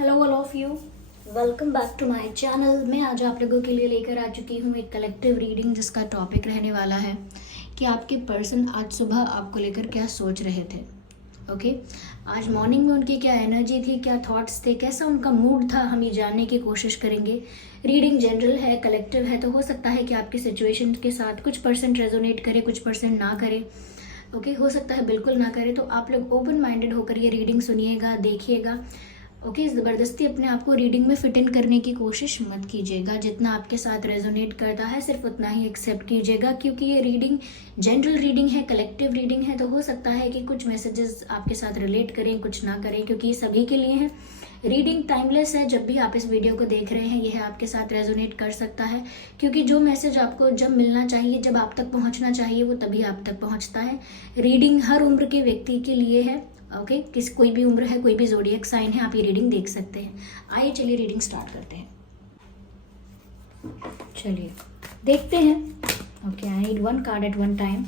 Hello all of you, welcome back to my channel. मैं आज आप लोगों के लिए लेकर आ चुकी हूँ एक कलेक्टिव रीडिंग जिसका टॉपिक रहने वाला है कि आपके पर्सन आज सुबह आपको लेकर क्या सोच रहे थे। ओके, आज मॉर्निंग में उनकी क्या एनर्जी थी, क्या थॉट्स थे, कैसा उनका मूड था, हम ये जानने की कोशिश करेंगे। रीडिंग जनरल है, कलेक्टिव है, तो हो सकता है कि आपकी सिचुएशन के साथ कुछ परसेंट रेजोनेट करे, कुछ परसेंट ना करे। ओके, हो सकता है बिल्कुल ना करे। तो आप लोग ओपन माइंडेड होकर ये रीडिंग सुनिएगा, देखिएगा। ओके, ज़बरदस्ती अपने आप को रीडिंग में फिट इन करने की कोशिश मत कीजिएगा। जितना आपके साथ रेजोनेट करता है सिर्फ उतना ही एक्सेप्ट कीजिएगा, क्योंकि ये रीडिंग जनरल रीडिंग है, कलेक्टिव रीडिंग है। तो हो सकता है कि कुछ मैसेजेस आपके साथ रिलेट करें, कुछ ना करें, क्योंकि ये सभी के लिए है। रीडिंग टाइमलेस है। जब भी आप इस वीडियो को देख रहे हैं यह आपके साथ रेजोनेट कर सकता है, क्योंकि जो मैसेज आपको जब मिलना चाहिए, जब आप तक पहुंचना चाहिए, वो तभी आप तक पहुंचता है। रीडिंग हर उम्र के व्यक्ति के लिए है। ओके, कोई भी उम्र है, कोई भी ज़ोडिएक साइन है, आप ये रीडिंग देख सकते हैं। आइए चलिए रीडिंग स्टार्ट करते हैं। चलिए देखते हैं। Okay, I need one card at one time.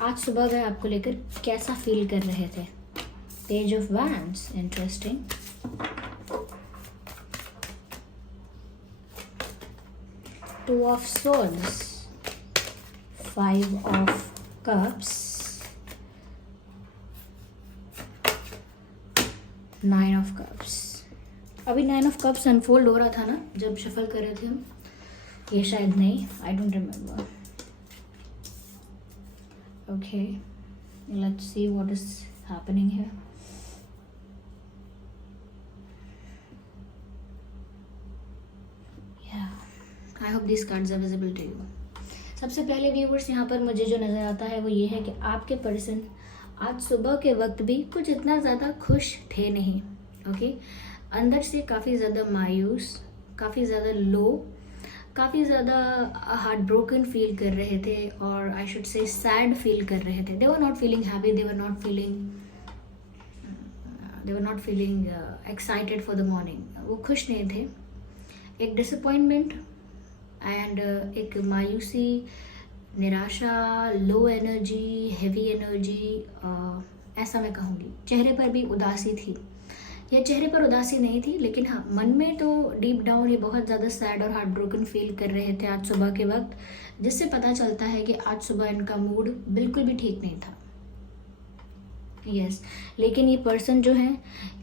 आज सुबह वह आपको लेकर कैसा फील कर रहे थे। Page of wands, interesting. Two of swords, five of cups, 9 of cups. अभी 9 ऑफ कप्स अनफोल्ड हो रहा था ना जब शफल कर रहे थे हम, ये शायद नहीं, I don't remember. Okay, let's see what is happening here. I hope this cards are visible to you. सबसे पहले व्यूवर्स, यहाँ पर मुझे जो नज़र आता है वो ये है कि आपके पर्सन आज सुबह के वक्त भी कुछ इतना ज़्यादा खुश थे नहीं। ओके, अंदर से काफ़ी ज़्यादा मायूस, काफ़ी ज़्यादा लो, काफ़ी ज़्यादा हार्ट ब्रोकन फील कर रहे थे, और I should say sad feel कर रहे थे। They were not feeling happy, they were not feeling excited for the morning. वो खुश नहीं थे। एक डिसअपॉइंटमेंट एंड एक मायूसी, निराशा, लो एनर्जी, हेवी एनर्जी, ऐसा मैं कहूँगी। चेहरे पर भी उदासी थी, या चेहरे पर उदासी नहीं थी, लेकिन हाँ, मन में तो डीप डाउन ये बहुत ज़्यादा सैड और हार्ट ब्रोकन फील कर रहे थे आज सुबह के वक्त, जिससे पता चलता है कि आज सुबह इनका मूड बिल्कुल भी ठीक नहीं था। यस, लेकिन ये पर्सन जो है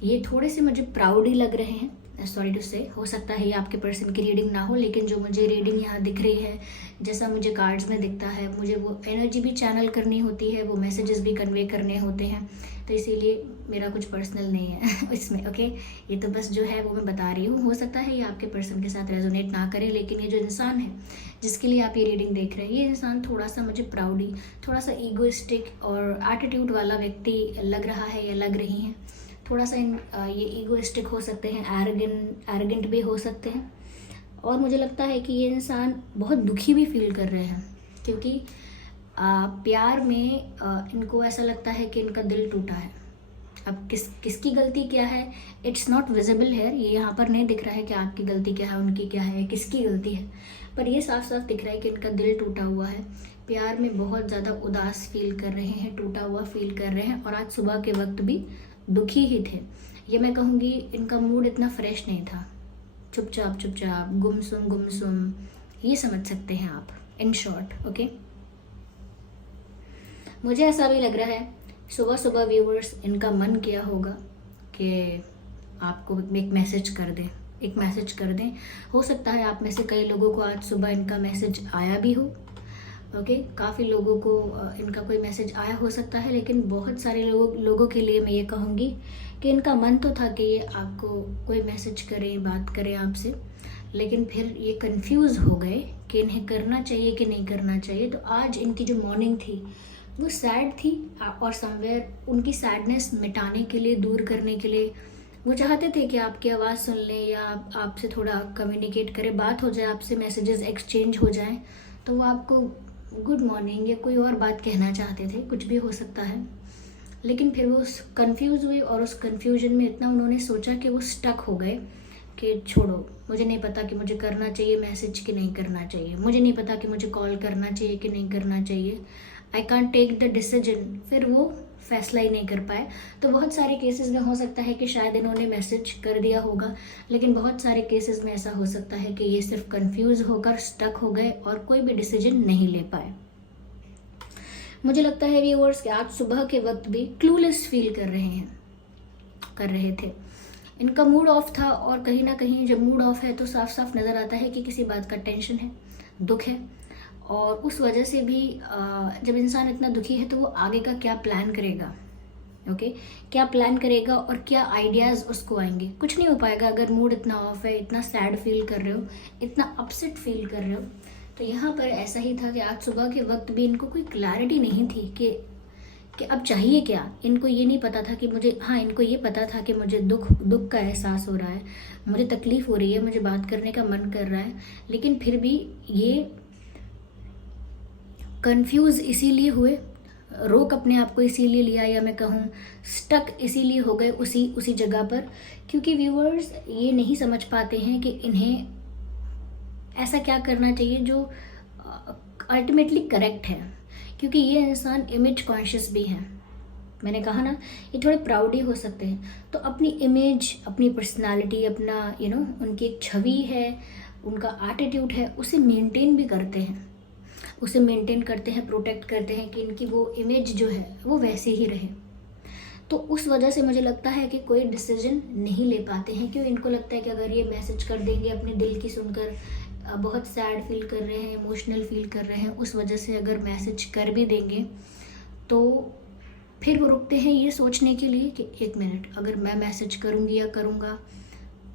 ये थोड़े से मुझे प्राउड ही लग रहे हैं। सॉरी टू से, हो सकता है ये आपके पर्सन की रीडिंग ना हो, लेकिन जो मुझे रीडिंग यहाँ दिख रही है, जैसा मुझे कार्ड्स में दिखता है, मुझे वो एनर्जी भी चैनल करनी होती है, वो मैसेजेस भी कन्वे करने होते हैं, तो इसीलिए मेरा कुछ पर्सनल नहीं है इसमें। ओके, ये तो बस जो है वो मैं बता रही हूँ। हो सकता है ये आपके पर्सन के साथ रेजोनेट ना करे, लेकिन ये जो इंसान है जिसके लिए आप ये रीडिंग देख रहे हैं, ये इंसान थोड़ा सा मुझे प्राउडी, थोड़ा सा ईगोइस्टिक और एटीट्यूड वाला व्यक्ति लग रहा है या लग रही हैं। थोड़ा सा ये ईगोइस्टिक हो सकते हैं, एरोगेंट भी हो सकते हैं, और मुझे लगता है कि ये इंसान बहुत दुखी भी फील कर रहे हैं, क्योंकि प्यार में इनको ऐसा लगता है कि इनका दिल टूटा है। अब किसकी गलती क्या है, इट्स नॉट विजिबल है, ये यहाँ पर नहीं दिख रहा है कि आपकी गलती क्या है, उनकी क्या है, किसकी गलती है, पर ये साफ साफ दिख रहा है कि इनका दिल टूटा हुआ है। प्यार में बहुत ज़्यादा उदास फील कर रहे हैं, टूटा हुआ फील कर रहे हैं, और आज सुबह के वक्त भी दुखी ही थे। ये मैं कहूँगी इनका मूड इतना फ्रेश नहीं था, चुपचाप गुमसुम, ये समझ सकते हैं आप इन शॉर्ट। ओके, मुझे ऐसा भी लग रहा है सुबह सुबह व्यूवर्स, इनका मन किया होगा कि आपको एक मैसेज कर दें। हो सकता है आप में से कई लोगों को आज सुबह इनका मैसेज आया भी हो। ओके, काफ़ी लोगों को इनका कोई मैसेज आया हो सकता है, लेकिन बहुत सारे लोगों के लिए मैं ये कहूँगी कि इनका मन तो था कि ये आपको कोई मैसेज करें, बात करें आपसे, लेकिन फिर ये कंफ्यूज हो गए कि इन्हें करना चाहिए कि नहीं करना चाहिए। तो आज इनकी जो मॉर्निंग थी वो सैड थी, और समवेयर उनकी सैडनेस मिटाने के लिए, दूर करने के लिए, वो चाहते थे कि आपकी आवाज़ सुन लें या आपसे थोड़ा कम्युनिकेट करें, बात हो जाए आपसे, मैसेजेस एक्सचेंज हो जाएं, तो वो आपको गुड मॉर्निंग या कोई और बात कहना चाहते थे, कुछ भी हो सकता है। लेकिन फिर वो कंफ्यूज हुए, और उस कंफ्यूजन में इतना उन्होंने सोचा कि वो स्टक हो गए कि छोड़ो, मुझे नहीं पता कि मुझे करना चाहिए मैसेज कि नहीं करना चाहिए, मुझे नहीं पता कि मुझे कॉल करना चाहिए कि नहीं करना चाहिए, I can't take the decision. फिर वो फैसला ही नहीं कर पाए। तो बहुत सारे केसेस में हो सकता है कि शायद इन्होंने मैसेज कर दिया होगा, लेकिन बहुत सारे केसेस में ऐसा हो सकता है कि ये सिर्फ कंफ्यूज होकर स्टक हो गए और कोई भी डिसीजन नहीं ले पाए। मुझे लगता है व्यूअर्स कि आज सुबह के वक्त भी क्लूलेस फील कर रहे थे। इनका मूड ऑफ था, और कहीं ना कहीं जब मूड ऑफ है तो साफ साफ नज़र आता है कि किसी बात का टेंशन है, दुख है, और उस वजह से भी जब इंसान इतना दुखी है तो वो आगे का क्या प्लान करेगा, ओके क्या प्लान करेगा और क्या आइडियाज़ उसको आएंगे। कुछ नहीं हो पाएगा अगर मूड इतना ऑफ है, इतना सैड फील कर रहे हो, इतना अपसेट फील कर रहे हो। तो यहाँ पर ऐसा ही था कि आज सुबह के वक्त भी इनको कोई क्लैरिटी नहीं थी कि अब चाहिए क्या। इनको ये नहीं पता था कि मुझे, हाँ इनको ये पता था कि मुझे दुख का एहसास हो रहा है, मुझे तकलीफ़ हो रही है, मुझे बात करने का मन कर रहा है, लेकिन फिर भी ये कंफ्यूज इसीलिए हुए, रोक अपने आप को इसीलिए लिया, या मैं कहूँ स्टक इसीलिए हो गए उसी जगह पर, क्योंकि व्यूअर्स ये नहीं समझ पाते हैं कि इन्हें ऐसा क्या करना चाहिए जो अल्टीमेटली करेक्ट है। क्योंकि ये इंसान इमेज कॉन्शियस भी है, मैंने कहा ना, ये थोड़े प्राउड ही हो सकते हैं। तो अपनी इमेज, अपनी पर्सनालिटी, अपना उनकी एक छवि है, उनका एटीट्यूड है, उसे मेंटेन भी करते हैं, प्रोटेक्ट करते हैं कि इनकी वो इमेज जो है वो वैसे ही रहे। तो उस वजह से मुझे लगता है कि कोई डिसीजन नहीं ले पाते हैं। क्यों? इनको लगता है कि अगर ये मैसेज कर देंगे अपने दिल की सुनकर, बहुत सैड फील कर रहे हैं, इमोशनल फील कर रहे हैं, उस वजह से अगर मैसेज कर भी देंगे तो फिर वो रुकते हैं ये सोचने के लिए कि एक मिनट, अगर मैं मैसेज करूँगी या करूँगा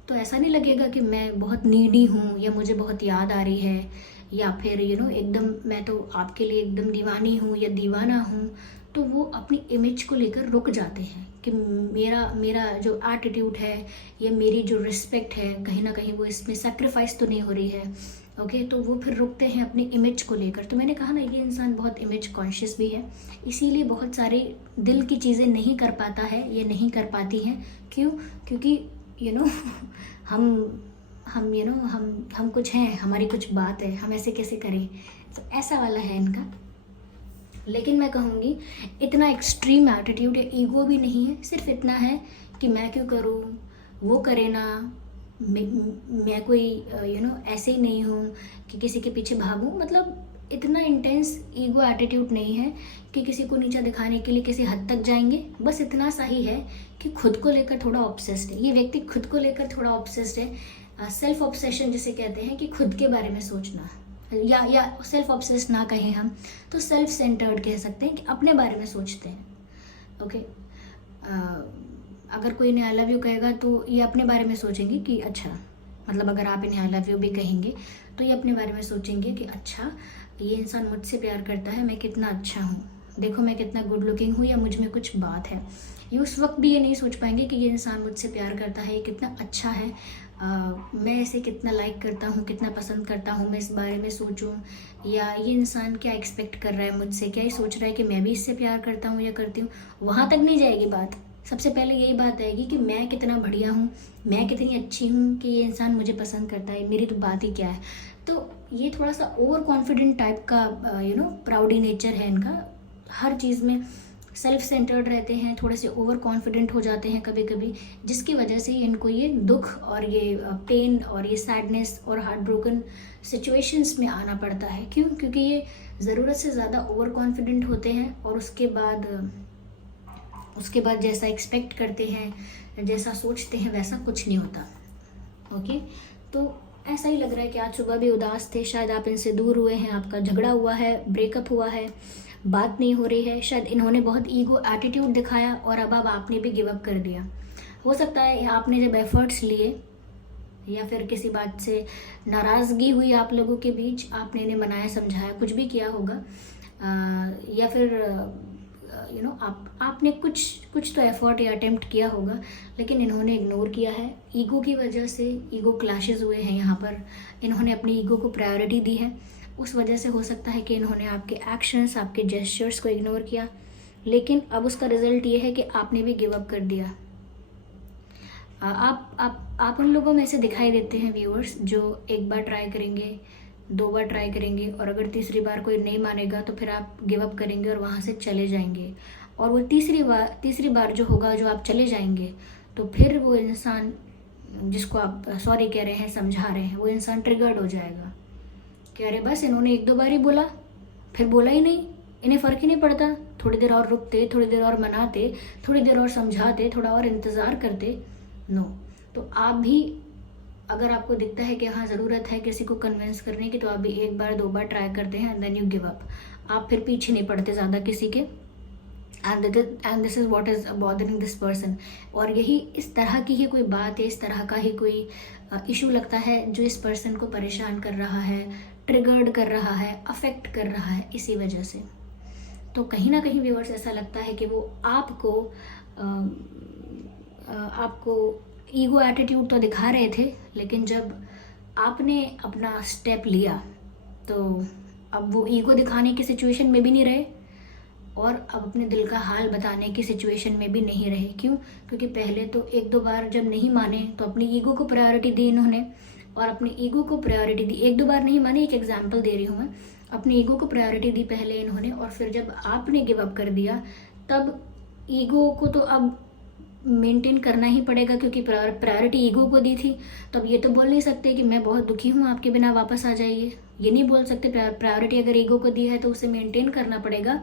तो ऐसा नहीं लगेगा कि मैं बहुत नीडी हूँ या मुझे बहुत याद आ रही है, या फिर एकदम मैं तो आपके लिए एकदम दीवानी हूँ या दीवाना हूँ। तो वो अपनी इमेज को लेकर रुक जाते हैं कि मेरा जो एटीट्यूड है या मेरी जो रिस्पेक्ट है, कहीं ना कहीं वो इसमें सेक्रीफाइस तो नहीं हो रही है, ओके। तो वो फिर रुकते हैं अपनी इमेज को लेकर। तो मैंने कहा ना, ये इंसान बहुत इमेज कॉन्शियस भी है, इसीलिए बहुत सारे दिल की चीज़ें नहीं कर पाता है या नहीं कर पाती हैं। क्यों? क्योंकि हम कुछ हैं, हमारी कुछ बात है, हम ऐसे कैसे करें, तो ऐसा वाला है इनका। लेकिन मैं कहूँगी इतना एक्सट्रीम एटीट्यूड या ईगो भी नहीं है, सिर्फ इतना है कि मैं क्यों करूँ, वो करे ना, मैं कोई ऐसे ही नहीं हूँ कि किसी के पीछे भागूँ। मतलब इतना इंटेंस ईगो एटीट्यूड नहीं है कि किसी को नीचा दिखाने के लिए किसी हद तक जाएंगे। बस इतना सा ही है कि खुद को लेकर थोड़ा ऑब्सेस्ड है ये व्यक्ति, खुद को लेकर थोड़ा ऑब्सेस्ड है। सेल्फ ऑब्सेशन जिसे कहते हैं, कि खुद के बारे में सोचना, या सेल्फ ऑब्सेस्ड ना कहें हम तो सेल्फ सेंटर्ड कह सकते हैं, कि अपने बारे में सोचते हैं, ओके। अगर कोई इन्हें आई लव यू कहेगा तो ये अपने बारे में सोचेंगे कि अच्छा, मतलब अगर आप इन्हें आई लव यू भी कहेंगे तो ये अपने बारे में सोचेंगे कि अच्छा, ये इंसान मुझसे प्यार करता है, मैं कितना अच्छा हूँ, देखो मैं कितना गुड लुकिंग हूँ, या मुझ में कुछ बात है। ये उस वक्त भी ये नहीं सोच पाएंगे कि ये इंसान मुझसे प्यार करता है, ये कितना अच्छा है, मैं इसे कितना लाइक करता हूँ, कितना पसंद करता हूँ, मैं इस बारे में सोचूं, या ये इंसान क्या एक्सपेक्ट कर रहा है मुझसे, क्या ये सोच रहा है कि मैं भी इससे प्यार करता हूँ या करती हूँ। वहाँ तक नहीं जाएगी बात, सबसे पहले यही बात आएगी कि मैं कितना बढ़िया हूँ, मैं कितनी अच्छी हूँ कि ये इंसान मुझे पसंद करता है, मेरी तो बात ही क्या है। तो ये थोड़ा सा ओवर कॉन्फिडेंट टाइप का प्राउडी नेचर है इनका, हर चीज़ में सेल्फ सेंटर्ड रहते हैं, थोड़े से ओवर कॉन्फिडेंट हो जाते हैं कभी कभी, जिसकी वजह से इनको ये दुख और ये पेन और ये सैडनेस और हार्ट ब्रोकन सिचुएशंस में आना पड़ता है। क्यों? क्योंकि ये ज़रूरत से ज़्यादा ओवर कॉन्फिडेंट होते हैं, और उसके बाद जैसा एक्सपेक्ट करते हैं, जैसा सोचते हैं, वैसा कुछ नहीं होता, ओके। तो ऐसा ही लग रहा है कि आज सुबह भी उदास थे, शायद आप इनसे दूर हुए हैं, आपका झगड़ा हुआ है, ब्रेकअप हुआ है, बात नहीं हो रही है, शायद इन्होंने बहुत ईगो एटीट्यूड दिखाया और अब आपने भी गिव अप कर दिया। हो सकता है आपने जब एफर्ट्स लिए या फिर किसी बात से नाराज़गी हुई आप लोगों के बीच, आपने इन्हें मनाया समझाया, कुछ भी किया होगा, या फिर आपने कुछ तो एफर्ट या अटेम्प्ट किया होगा, लेकिन इन्होंने इग्नोर किया है। ईगो की वजह से ईगो क्लैशेस हुए हैं यहाँ पर, इन्होंने अपनी ईगो को प्रायोरिटी दी है, उस वजह से हो सकता है कि इन्होंने आपके एक्शंस, आपके जेस्चर्स को इग्नोर किया, लेकिन अब उसका रिजल्ट ये है कि आपने भी गिव अप कर दिया। आप उन लोगों में से दिखाई देते हैं व्यूअर्स, जो एक बार ट्राई करेंगे, 2 बार ट्राई करेंगे, और अगर तीसरी बार कोई नहीं मानेगा तो फिर आप गिव अप करेंगे और वहाँ से चले जाएंगे। और वो तीसरी बार जो होगा, जो आप चले जाएंगे, तो फिर वो इंसान जिसको आप सॉरी कह रहे हैं, समझा रहे हैं, वो इंसान ट्रिगर्ड हो जाएगा कि अरे बस इन्होंने 1-2 बार ही बोला, फिर बोला ही नहीं, इन्हें फ़र्क ही नहीं पड़ता, थोड़ी देर और रुकते, थोड़ी देर और मनाते, थोड़ी देर और समझाते, थोड़ा और इंतज़ार करते। नो, तो आप भी अगर आपको दिखता है कि हाँ ज़रूरत है किसी को कन्विंस करने की, तो आप भी 1 बार 2 बार ट्राई करते हैं and then you give up. आप फिर पीछे नहीं पड़ते ज़्यादा किसी के, and this is what is bothering this person. और यही इस तरह की ही कोई बात है, इस तरह का ही कोई इशू लगता है जो इस पर्सन को परेशान कर रहा है, ट्रिगर्ड कर रहा है, अफेक्ट कर रहा है इसी वजह से। तो कहीं ना कहीं व्यूअर्स ऐसा लगता है कि वो आपको ईगो एटीट्यूड तो दिखा रहे थे, लेकिन जब आपने अपना स्टेप लिया तो अब वो ईगो दिखाने की सिचुएशन में भी नहीं रहे और अब अपने दिल का हाल बताने की सिचुएशन में भी नहीं रहे। क्यों? क्योंकि पहले तो 1-2 बार जब नहीं माने तो अपनी ईगो को प्रायोरिटी दी इन्होंने, और अपनी ईगो को प्रायोरिटी दी, 1-2 बार नहीं माने, एक एग्जाम्पल दे रही हूँ मैं, अपनी ईगो को प्रायोरिटी दी पहले इन्होंने, और फिर जब आपने गिव अप कर दिया तब ईगो को तो अब मेंटेन करना ही पड़ेगा, क्योंकि प्रायोरिटी ईगो को दी थी। तो अब ये तो बोल नहीं सकते कि मैं बहुत दुखी हूँ, आपके बिना वापस आ जाइए, ये नहीं बोल सकते। प्रायोरिटी अगर ईगो को दी है तो उसे मेंटेन करना पड़ेगा।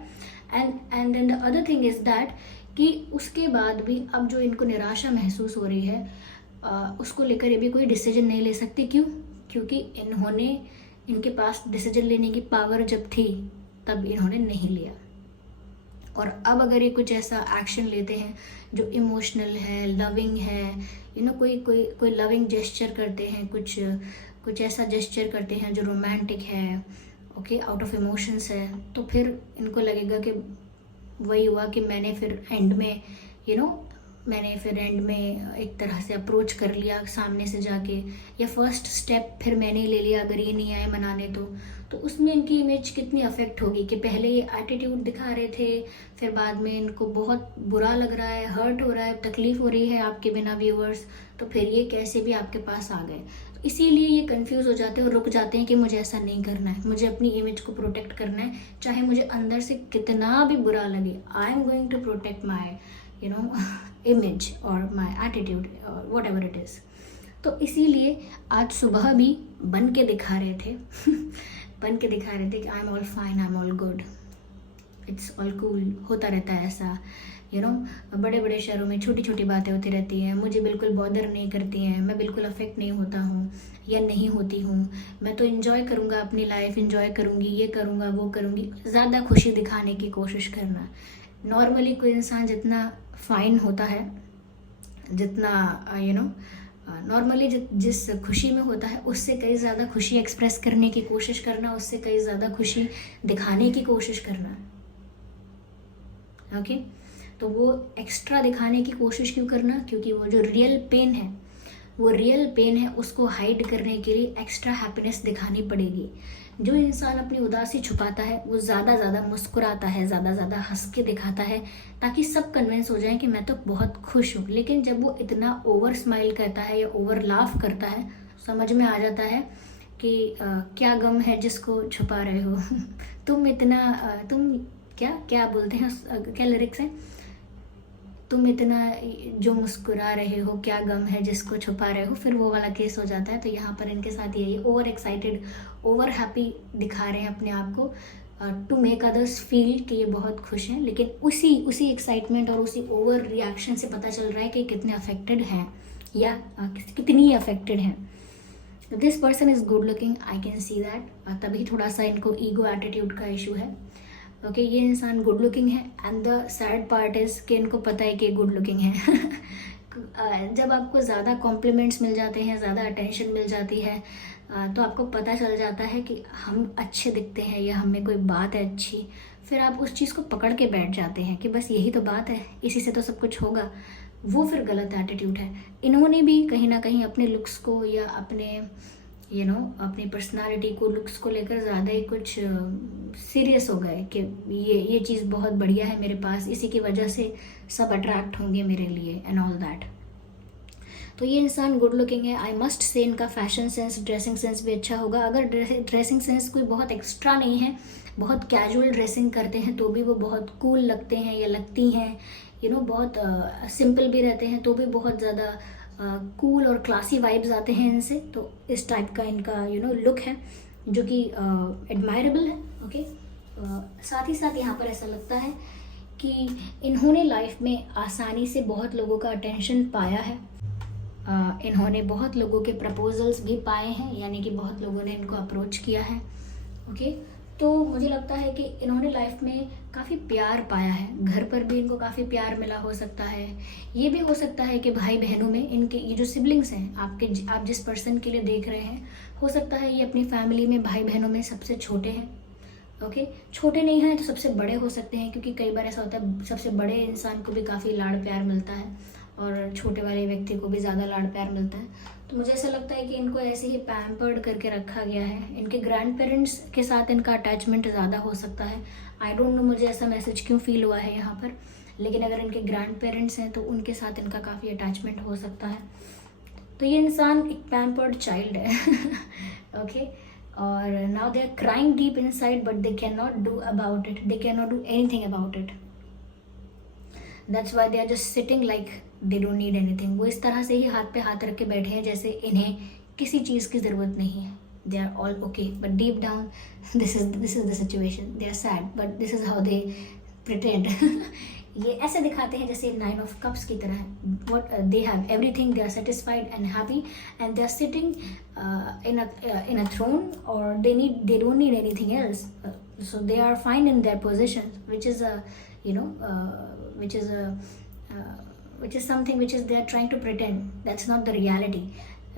And then the other thing is that कि उसके बाद भी अब जो इनको निराशा महसूस हो रही है, उसको लेकर ये भी कोई डिसीजन नहीं ले सकती। क्यों? क्योंकि इनके पास डिसीजन लेने की पावर जब थी तब इन्होंने नहीं लिया। और अब अगर ये कुछ ऐसा एक्शन लेते हैं जो इमोशनल है, लविंग है, कोई लविंग जेस्चर करते हैं, कुछ ऐसा जेस्चर करते हैं जो रोमांटिक है, ओके, आउट ऑफ इमोशंस है, तो फिर इनको लगेगा कि वही हुआ कि मैंने फिर एंड में एक तरह से अप्रोच कर लिया सामने से जाके, या फर्स्ट स्टेप फिर मैंने ही ले लिया अगर ये नहीं आए मनाने तो उसमें इनकी इमेज कितनी अफेक्ट होगी कि पहले ये एटीट्यूड दिखा रहे थे, फिर बाद में इनको बहुत बुरा लग रहा है, हर्ट हो रहा है, तकलीफ हो रही है आपके बिना व्यूअर्स, तो फिर ये कैसे भी आपके पास आ गए। तो इसीलिए ये कंफ्यूज हो जाते हैं और रुक जाते हैं कि मुझे ऐसा नहीं करना है, मुझे अपनी इमेज को प्रोटेक्ट करना है, चाहे मुझे अंदर से कितना भी बुरा लगे, I am going to protect my image or my attitude or whatever it is। तो इसीलिए आज सुबह भी बन के दिखा रहे थे कि I am all fine, I am all good, it's all cool. होता रहता है ऐसा, बड़े बड़े शहरों में छोटी छोटी बातें होती रहती हैं, मुझे बिल्कुल बॉदर नहीं करती हैं, मैं बिल्कुल अफेक्ट नहीं होता हूँ या नहीं होती हूँ, मैं तो इन्जॉय करूँगा, अपनी लाइफ इन्जॉय करूँगी, ये करूँगा वो करूँगी। ज़्यादा खुशी दिखाने की कोशिश करना। नॉर्मली कोई इंसान जितना फाइन होता है, जितना नॉर्मली जिस खुशी में होता है उससे कई ज़्यादा खुशी एक्सप्रेस करने की कोशिश करना, उससे कई ज़्यादा खुशी दिखाने की कोशिश करना, ओके। तो वो एक्स्ट्रा दिखाने की कोशिश क्यों करना? क्योंकि वो जो रियल पेन है उसको हाइड करने के लिए एक्स्ट्रा हैप्पीनेस दिखानी पड़ेगी। जो इंसान अपनी उदासी छुपाता है वो ज़्यादा मुस्कुराता है, ज़्यादा हंस के दिखाता है, ताकि सब कन्विंस हो जाए कि मैं तो बहुत खुश हूँ। लेकिन जब वो इतना ओवर स्माइल करता है या ओवर लाफ करता है, समझ में आ जाता है कि क्या गम है जिसको छुपा रहे हो तुम क्या बोलते हैं, क्या लिरिक्स हैं, तुम इतना जो मुस्कुरा रहे हो, क्या गम है जिसको छुपा रहे हो, फिर वो वाला केस हो जाता है। तो यहाँ पर इनके साथ यही ओवर एक्साइटेड, ओवर हैप्पी दिखा रहे हैं अपने आप को टू मेक अदर्स फील कि ये बहुत खुश हैं, लेकिन उसी एक्साइटमेंट और उसी ओवर रिएक्शन से पता चल रहा है कि कितने अफेक्टेड हैं या कितनी अफेक्टेड हैं। This person is good looking, I can see that. तभी थोड़ा सा इनको ईगो एटीट्यूड का इशू है, ओके। ये इंसान गुड लुकिंग है and the sad part is कि इनको पता है कि गुड लुकिंग है। जब आपको ज़्यादा कॉम्प्लीमेंट्स मिल जाते हैं, ज़्यादा अटेंशन मिल जाती है, तो आपको पता चल जाता है कि हम अच्छे दिखते हैं या हमें कोई बात है अच्छी, फिर आप उस चीज़ को पकड़ के बैठ जाते हैं कि बस यही तो बात है, इसी से तो सब कुछ होगा। वो फिर गलत एटीट्यूड है। इन्होंने भी कहीं ना कहीं अपने लुक्स को या अपने अपनी पर्सनालिटी को, लुक्स को लेकर ज़्यादा ही कुछ सीरियस हो गए कि ये चीज़ बहुत बढ़िया है मेरे पास, इसी की वजह से सब अट्रैक्ट होंगे मेरे लिए एंड ऑल दैट। तो ये इंसान गुड लुकिंग है। आई मस्ट से इनका फैशन सेंस, ड्रेसिंग सेंस भी अच्छा होगा। अगर ड्रेसिंग सेंस कोई बहुत एक्स्ट्रा नहीं है, बहुत कैजुअल ड्रेसिंग करते हैं तो भी वो बहुत कूल लगते हैं या लगती हैं, बहुत सिंपल भी रहते हैं तो भी बहुत ज़्यादा कूल और क्लासी वाइब्स आते हैं इनसे। तो इस टाइप का इनका लुक है जो कि एडमायरेबल है। ओके, साथ ही साथ यहाँ पर ऐसा लगता है कि इन्होंने लाइफ में आसानी से बहुत लोगों का अटेंशन पाया है। इन्होंने बहुत लोगों के प्रपोजल्स भी पाए हैं, यानी कि बहुत लोगों ने इनको अप्रोच किया है। ओके, तो मुझे लगता है कि इन्होंने लाइफ में काफ़ी प्यार पाया है। घर पर भी इनको काफ़ी प्यार मिला हो सकता है। ये भी हो सकता है कि भाई बहनों में इनके ये जो सिबलिंग्स हैं, आप जिस पर्सन के लिए देख रहे हैं, हो सकता है ये अपनी फैमिली में भाई बहनों में सबसे छोटे हैं। ओके, छोटे नहीं हैं तो सबसे बड़े हो सकते हैं, क्योंकि कई बार ऐसा होता है सबसे बड़े इंसान को भी काफ़ी लाड़ प्यार मिलता है और छोटे वाले व्यक्ति को भी ज़्यादा लाड़ प्यार मिलता है। तो मुझे ऐसा लगता है कि इनको ऐसे ही पैम्पर्ड करके रखा गया है। इनके ग्रैंड पेरेंट्स के साथ इनका अटैचमेंट ज़्यादा हो सकता है। आई डोंट नो मुझे ऐसा मैसेज क्यों फील हुआ है यहाँ पर, लेकिन अगर इनके ग्रैंड पेरेंट्स हैं तो उनके साथ इनका काफ़ी अटैचमेंट हो सकता है। तो ये इंसान एक पैम्पर्ड चाइल्ड है। ओके, और now they are crying deep inside but they can not do about it, they can not do anything about it. That's why they are just sitting like they don't need anything. वो इस तरह से ही हाथ पे हाथ रख के बैठे हैं जैसे इन्हें किसी चीज़ की ज़रूरत नहीं है। They are all okay but deep down this is the situation. They are sad but this is how they pretend. ये ऐसे दिखाते हैं जैसे 9 of Cups की तरह। What they have everything, they are satisfied and happy and they are sitting in a throne और they don't need anything else. So they are fine in their position which is something which is they are trying to pretend. That's not the reality.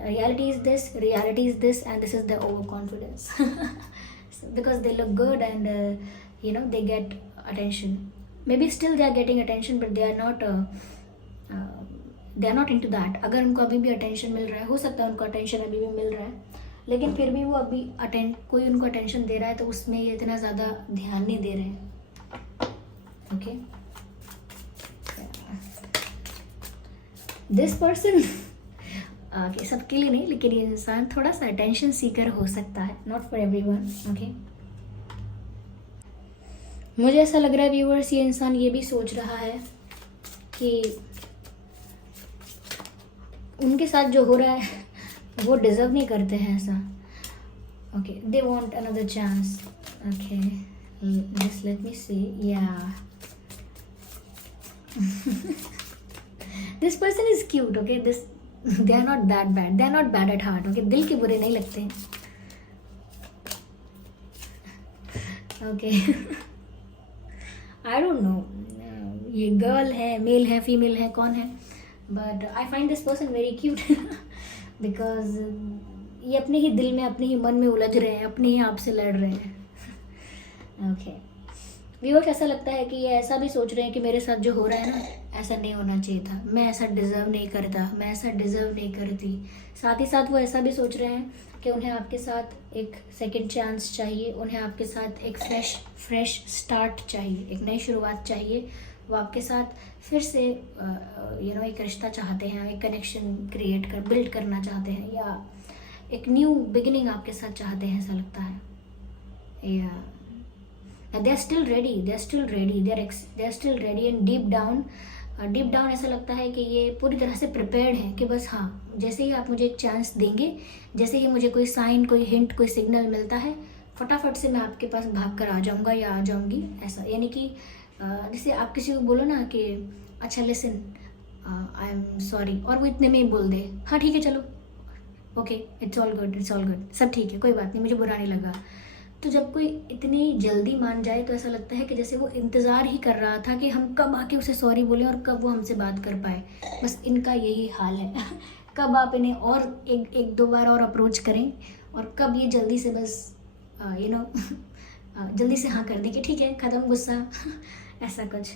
Reality is this, and this is the overconfidence. So, because they look good and they get attention. Maybe still they are getting attention, but they are not into that. अगर उनको अभी भी attention मिल रहा है, हो सकता है उनको attention अभी भी मिल रहा है, लेकिन फिर भी वो अभी कोई उनको attention दे रहा है तो उसमें ये इतना ज़्यादा ध्यान नहीं दे रहे हैं। Okay. दिस पर्सन सबके लिए नहीं, लेकिन ये इंसान थोड़ा सा अटेंशन सीकर हो सकता है, नॉट फॉर एवरीवन। ओके, मुझे ऐसा लग रहा है व्यूअर्स, ये इंसान ये भी सोच रहा है कि उनके साथ जो हो रहा है वो डिजर्व नहीं करते हैं ऐसा। Okay, they want another chance. Okay, just let me see. या this person is cute. Okay, they are not that bad, they are not bad at heart. Okay, दिल के बुरे नहीं लगते हैं। Okay. I don't know ये girl है, mail है, फीमेल है, कौन है, but I find this person very cute because ये अपने ही दिल में, अपने ही मन में उलझ रहे हैं, अपने ही आप से लड़ रहे हैं। ओके, व्यूअर्स, ऐसा लगता है कि ये ऐसा भी सोच रहे हैं कि मेरे साथ जो हो रहा है ना, ऐसा नहीं होना चाहिए था, मैं ऐसा डिज़र्व नहीं करता, मैं ऐसा डिज़र्व नहीं करती। साथ ही साथ वो ऐसा भी सोच रहे हैं कि उन्हें आपके साथ एक सेकंड चांस चाहिए, उन्हें आपके साथ एक फ्रेश स्टार्ट चाहिए, एक नई शुरुआत चाहिए। वो आपके साथ फिर से एक रिश्ता चाहते हैं, एक कनेक्शन बिल्ड करना चाहते हैं, या एक न्यू बिगिनिंग आपके साथ चाहते हैं, ऐसा लगता है। या they are still ready, they are still ready and deep down ऐसा लगता है कि ये पूरी तरह से प्रिपेयर्ड है कि बस हाँ, जैसे ही आप मुझे एक चांस देंगे, जैसे ही मुझे कोई साइन, कोई हिंट, कोई सिग्नल मिलता है, फटाफट से मैं आपके पास भाग कर आ जाऊँगा या आ जाऊँगी। ऐसा यानी कि जैसे आप किसी को बोलो ना कि अच्छा लिसन, आई एम सॉरी, और वो इतने में ही बोल दे हाँ ठीक है चलो, ओके इट्स ऑल गुड, सब ठीक है, कोई बात नहीं, मुझे बुरा नहीं लगा। तो जब कोई इतनी जल्दी मान जाए तो ऐसा लगता है कि जैसे वो इंतज़ार ही कर रहा था कि हम कब आके उसे सॉरी बोलें और कब वो हमसे बात कर पाए। बस इनका यही हाल है कब आप इन्हें और एक दो बार और अप्रोच करें और कब ये जल्दी से बस जल्दी से हाँ कर दें कि ठीक है, ख़त्म गुस्सा ऐसा कुछ।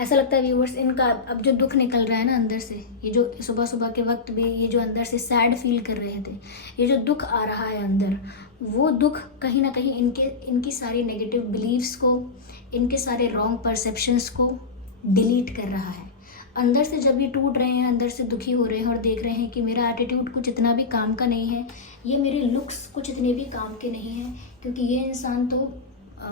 ऐसा लगता है व्यूवर्स, इनका अब जो दुख निकल रहा है ना अंदर से, ये जो सुबह सुबह के वक्त भी ये जो अंदर से सैड फील कर रहे थे, ये जो दुख आ रहा है अंदर, वो दुख कहीं ना कहीं इनकी सारी नेगेटिव बिलीव्स को, इनके सारे रॉन्ग परसेप्शंस को डिलीट कर रहा है। अंदर से जब ये टूट रहे हैं, अंदर से दुखी हो रहे हैं और देख रहे हैं कि मेरा एटीट्यूड कुछ इतना भी काम का नहीं है, ये मेरे लुक्स कुछ इतने भी काम के नहीं हैं, क्योंकि ये इंसान तो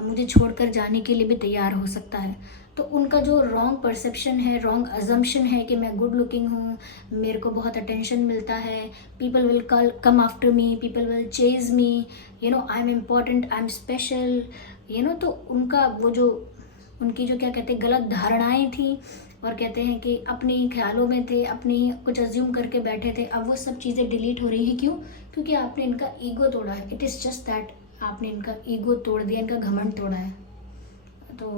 मुझे छोड़कर जाने के लिए भी तैयार हो सकता है। तो उनका जो रॉन्ग परसेप्शन है, रॉन्ग अजम्पशन है कि मैं गुड लुकिंग हूँ, मेरे को बहुत अटेंशन मिलता है, people will come after me, people will chase me, you know, I am important, I am special, you know. तो उनका वो जो उनकी जो क्या कहते हैं गलत धारणाएं थी, और कहते हैं कि अपने ही ख्यालों में थे, अपने ही कुछ अज्यूम करके बैठे थे, अब वो सब चीज़ें डिलीट हो रही हैं। क्यों? क्योंकि आपने इनका ईगो तोड़ा है। इट इज़ जस्ट दैट, आपने इनका ईगो तोड़ दिया, इनका घमंड तोड़ा है। तो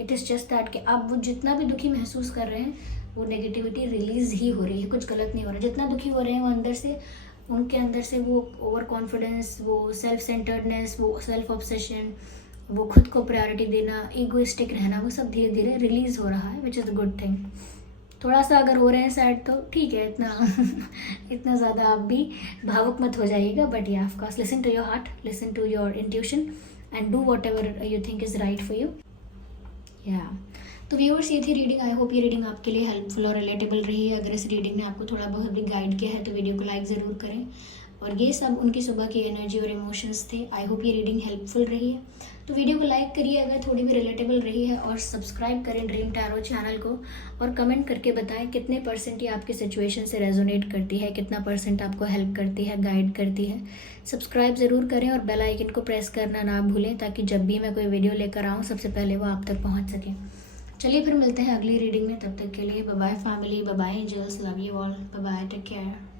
इट इज़ जस्ट दैट कि अब वो जितना भी दुखी महसूस कर रहे हैं, वो नेगेटिविटी रिलीज ही हो रही है, कुछ गलत नहीं हो रहा। जितना दुखी हो रहे हैं वो अंदर से, उनके अंदर से वो ओवर कॉन्फिडेंस, वो सेल्फ सेंटर्डनेस, वो सेल्फ ऑब्सेशन, वो खुद को प्रायोरिटी देना, ईगोइस्टिक रहना, वो सब धीरे धीरे रिलीज हो रहा है, which is a good thing. थोड़ा सा अगर हो रहे हैं सैड तो ठीक है, इतना इतना ज़्यादा आप भी भावुक मत हो जाइएगा। But yeah of course listen to your heart, listen to your intuition and do whatever you think is right for you. या तो व्यूअर्स, ये थी रीडिंग। आई होप ये रीडिंग आपके लिए हेल्पफुल और रिलेटेबल रही है। अगर इस रीडिंग ने आपको थोड़ा बहुत भी गाइड किया है तो वीडियो को लाइक ज़रूर करें। और ये सब उनकी सुबह की एनर्जी और इमोशंस थे। आई होप ये रीडिंग हेल्पफुल रही है। तो वीडियो को लाइक करिए अगर थोड़ी भी रिलेटेबल रही है, और सब्सक्राइब करें ड्रीम टैरो चैनल को, और कमेंट करके बताएं कितने परसेंट ये आपकी सिचुएशन से रेजोनेट करती है, कितना परसेंट आपको हेल्प करती है, गाइड करती है। सब्सक्राइब ज़रूर करें और बेल आइकन को प्रेस करना ना भूलें, ताकि जब भी मैं कोई वीडियो लेकर आऊँ सबसे पहले वो आप तक पहुँच सके। चलिए फिर मिलते हैं अगली रीडिंग में। तब तक के लिए bye bye family, bye bye angels, love you all, bye bye, take care.